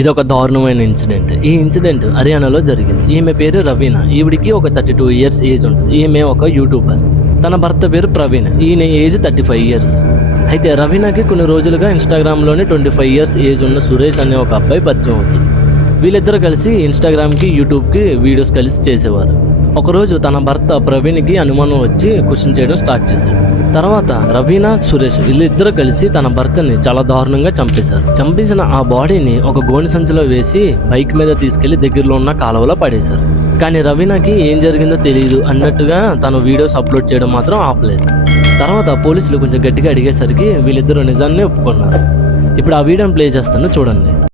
ఇది ఒక దారుణమైన ఇన్సిడెంట్. ఈ ఇన్సిడెంట్ హర్యానాలో జరిగింది. ఈమె పేరు రవీనా. ఈవిడికి ఒక 32 ఇయర్స్ ఏజ్ ఉంటుంది. ఈమె ఒక యూట్యూబర్. తన భర్త పేరు ప్రవీణ్. ఈయన ఏజ్ 35 ఇయర్స్. అయితే రవీనాకి కొన్ని రోజులుగా ఇన్స్టాగ్రామ్లోని 25 ఇయర్స్ ఏజ్ ఉన్న సురేష్ అనే ఒక అబ్బాయి పరిచయం అవుతుంది. వీళ్ళిద్దరూ కలిసి ఇన్స్టాగ్రామ్కి యూట్యూబ్కి వీడియోస్ కలిసి చేసేవారు. ఒకరోజు తన భర్త ప్రవీణ్కి అనుమానం వచ్చి క్వశ్చన్ చేయడం స్టార్ట్ చేశాడు. తర్వాత రవీనా, సురేష్ వీళ్ళిద్దరూ కలిసి తన భర్తని చాలా దారుణంగా చంపేశారు. చంపేసిన ఆ బాడీని ఒక గోనె సంచిలో వేసి బైక్ మీద తీసుకెళ్లి దగ్గరలో ఉన్న కాలువలో పడేశారు. కానీ రవీనాకి ఏం జరిగిందో తెలియదు అన్నట్టుగా తను వీడియోస్ అప్లోడ్ చేయడం మాత్రం ఆపలేదు. తర్వాత పోలీసులు కొంచెం గట్టిగా అడిగేసరికి వీళ్ళిద్దరూ నిజాన్ని ఒప్పుకున్నారు. ఇప్పుడు ఆ వీడియోని ప్లే చేస్తాను, చూడండి.